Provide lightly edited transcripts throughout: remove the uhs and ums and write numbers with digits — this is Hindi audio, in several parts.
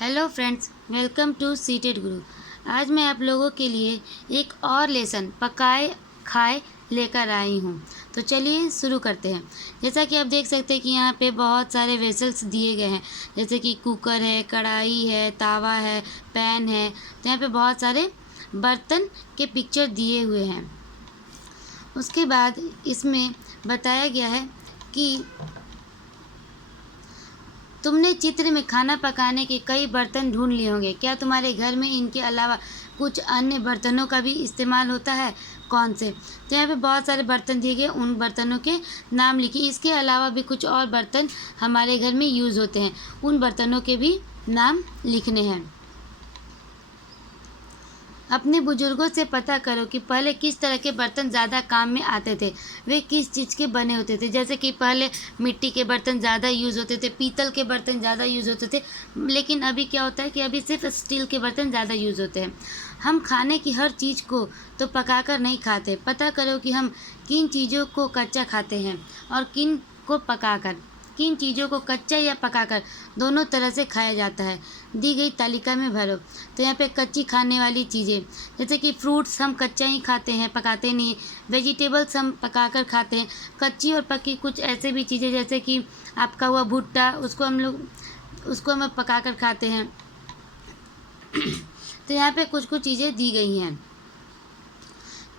हेलो फ्रेंड्स, वेलकम टू सीटेड गुरु। आज मैं आप लोगों के लिए एक और लेसन पकाए खाए लेकर आई हूँ। तो चलिए शुरू करते हैं। जैसा कि आप देख सकते हैं कि यहाँ पे बहुत सारे वेसल्स दिए गए हैं, जैसे कि कुकर है, कढ़ाई है, तावा है, पैन है। तो यहाँ पे बहुत सारे बर्तन के पिक्चर दिए हुए हैं। उसके बाद इसमें बताया गया है कि तुमने चित्र में खाना पकाने के कई बर्तन ढूंढ लिए होंगे। क्या तुम्हारे घर में इनके अलावा कुछ अन्य बर्तनों का भी इस्तेमाल होता है? कौन से? तो यहाँ पे बहुत सारे बर्तन दिए गए, उन बर्तनों के नाम लिखिए। इसके अलावा भी कुछ और बर्तन हमारे घर में यूज़ होते हैं, उन बर्तनों के भी नाम लिखने हैं। अपने बुजुर्गों से पता करो कि पहले किस तरह के बर्तन ज़्यादा काम में आते थे, वे किस चीज़ के बने होते थे। जैसे कि पहले मिट्टी के बर्तन ज़्यादा यूज़ होते थे, पीतल के बर्तन ज़्यादा यूज़ होते थे, लेकिन अभी क्या होता है कि अभी सिर्फ स्टील के बर्तन ज़्यादा यूज़ होते हैं। हम खाने की हर चीज़ को तो पकाकर नहीं खाते। पता करो कि हम किन चीज़ों को कच्चा खाते हैं और किन को पकाकर। किन चीज़ों को कच्चा या पकाकर दोनों तरह से खाया जाता है, दी गई तालिका में भरो। तो यहाँ पे कच्ची खाने वाली चीज़ें, जैसे कि फ्रूट्स हम कच्चा ही खाते हैं, पकाते नहीं। वेजिटेबल्स हम पकाकर खाते हैं। कच्ची और पकी कुछ ऐसे भी चीज़ें, जैसे कि आपका हुआ भुट्टा, उसको हम पकाकर खाते हैं। तो यहाँ पे कुछ कुछ चीज़ें दी गई हैं।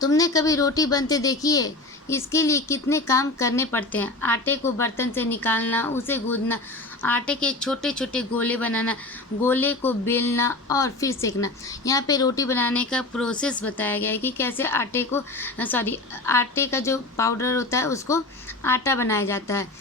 तुमने कभी रोटी बनते देखी है? इसके लिए कितने काम करने पड़ते हैं। आटे को बर्तन से निकालना, उसे गूंदना, आटे के छोटे छोटे गोले बनाना, गोले को बेलना और फिर सेकना। यहाँ पे रोटी बनाने का प्रोसेस बताया गया है कि कैसे आटे का जो पाउडर होता है उसको आटा बनाया जाता है,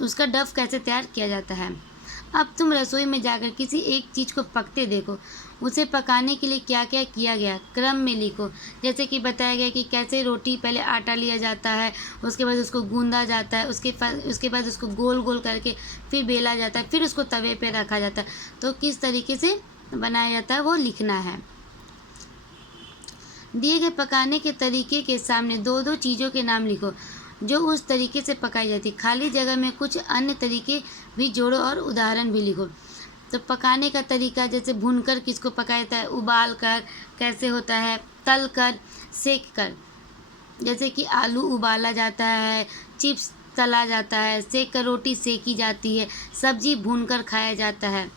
उसका डफ कैसे तैयार किया जाता है। अब तुम रसोई में जाकर किसी एक चीज़ को पकते देखो। उसे पकाने के लिए क्या क्या किया गया, क्रम में लिखो। जैसे कि बताया गया कि कैसे रोटी, पहले आटा लिया जाता है, उसके बाद उसको गूंदा जाता है, उसके बाद उसको गोल गोल करके फिर बेला जाता है, फिर उसको तवे पे रखा जाता है। तो किस तरीके से बनाया जाता है वो लिखना है। दिए गए पकाने के तरीके के सामने दो दो चीज़ों के नाम लिखो जो उस तरीके से पकाई जाती। खाली जगह में कुछ अन्य तरीके भी जोड़ो और उदाहरण भी लिखो। तो पकाने का तरीका, जैसे भूनकर किसको पकाया जाता है, उबाल कर कैसे होता है, तल कर, सेक कर। जैसे कि आलू उबाला जाता है, चिप्स तला जाता है, सेक कर रोटी सेकी जाती है, सब्जी भूनकर खाया जाता है।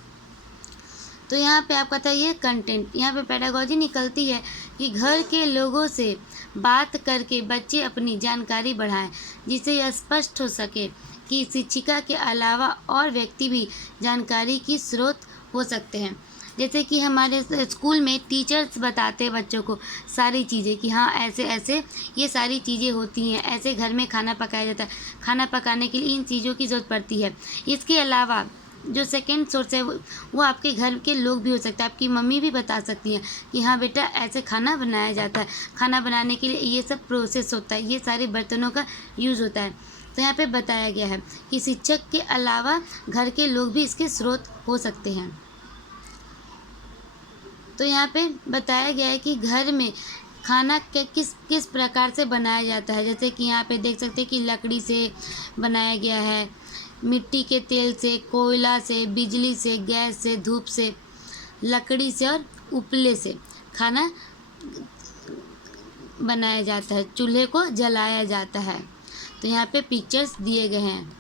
तो यहाँ पे आपका था ये कंटेंट। यहाँ पे पेडागोजी निकलती है कि घर के लोगों से बात करके बच्चे अपनी जानकारी बढ़ाएं, जिससे यह स्पष्ट हो सके कि शिक्षिका के अलावा और व्यक्ति भी जानकारी की स्रोत हो सकते हैं। जैसे कि हमारे स्कूल में टीचर्स बताते हैं बच्चों को सारी चीज़ें कि हाँ ऐसे ऐसे ये सारी चीज़ें होती हैं, ऐसे घर में खाना पकाया जाता है, खाना पकाने के लिए इन चीज़ों की ज़रूरत पड़ती है। इसके अलावा जो सेकंड सोर्स है वो आपके घर के लोग भी हो सकते हैं, आपकी मम्मी भी बता सकती हैं कि हाँ बेटा ऐसे खाना बनाया जाता है, खाना बनाने के लिए ये सब प्रोसेस होता है, ये सारे बर्तनों का यूज़ होता है। तो यहाँ पे बताया गया है कि शिक्षक के अलावा घर के लोग भी इसके स्रोत हो सकते हैं। तो यहाँ पे बताया गया है कि घर में खाना किस किस प्रकार से बनाया जाता है। जैसे कि यहाँ पे देख सकते हैं कि लकड़ी से बनाया गया है, मिट्टी के तेल से, कोयला से, बिजली से, गैस से, धूप से, लकड़ी से और उपले से खाना बनाया जाता है, चूल्हे को जलाया जाता है। तो यहाँ पे पिक्चर्स दिए गए हैं।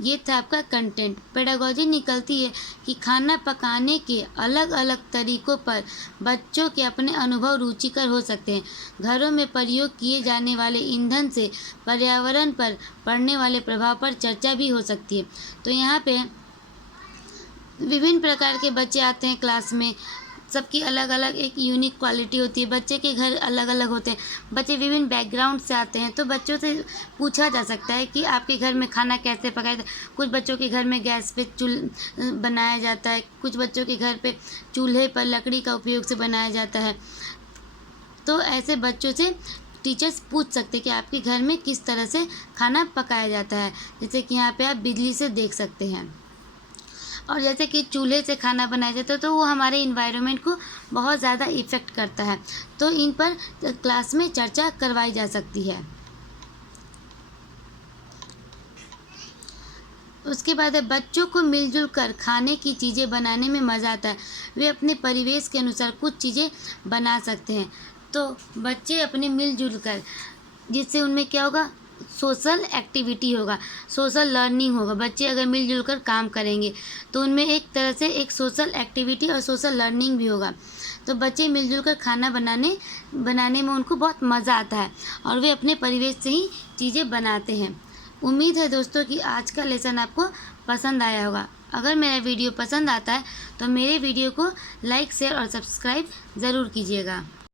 ये था आपका कंटेंट। पेडागोजी निकलती है कि खाना पकाने के अलग अलग तरीकों पर बच्चों के अपने अनुभव रुचिकर हो सकते हैं। घरों में प्रयोग किए जाने वाले ईंधन से पर्यावरण पर पड़ने वाले प्रभाव पर चर्चा भी हो सकती है। तो यहाँ पे विभिन्न प्रकार के बच्चे आते हैं क्लास में, सबकी अलग अलग एक यूनिक क्वालिटी होती है। बच्चे के घर अलग अलग होते हैं, बच्चे विभिन्न बैकग्राउंड से आते हैं। तो बच्चों से पूछा जा सकता है कि आपके घर में खाना कैसे पकाया जाता है। कुछ बच्चों के घर में गैस पे बनाया जाता है, कुछ बच्चों के घर पे चूल्हे पर लकड़ी का उपयोग से बनाया जाता है। तो ऐसे बच्चों से टीचर्स पूछ सकते हैं कि आपके घर में किस तरह से खाना पकाया जाता है। जैसे कि यहाँ पे आप बिजली से देख सकते हैं। और जैसे कि चूल्हे से खाना बनाया जाता है तो वो हमारे इन्वायरमेंट को बहुत ज़्यादा इफ़ेक्ट करता है। तो इन पर क्लास में चर्चा करवाई जा सकती है। उसके बाद है बच्चों को मिलजुल कर खाने की चीज़ें बनाने में मज़ा आता है। वे अपने परिवेश के अनुसार कुछ चीज़ें बना सकते हैं। तो बच्चे अपने मिलजुल कर, जिससे उनमें क्या होगा, सोशल एक्टिविटी होगा, सोशल लर्निंग होगा। बच्चे अगर मिलजुल कर काम करेंगे तो उनमें एक तरह से एक सोशल एक्टिविटी और सोशल लर्निंग भी होगा। तो बच्चे मिलजुल कर खाना बनाने में उनको बहुत मज़ा आता है और वे अपने परिवेश से ही चीज़ें बनाते हैं। उम्मीद है दोस्तों कि आज का लेसन आपको पसंद आया होगा। अगर मेरा वीडियो पसंद आता है तो मेरे वीडियो को लाइक, शेयर और सब्सक्राइब ज़रूर कीजिएगा।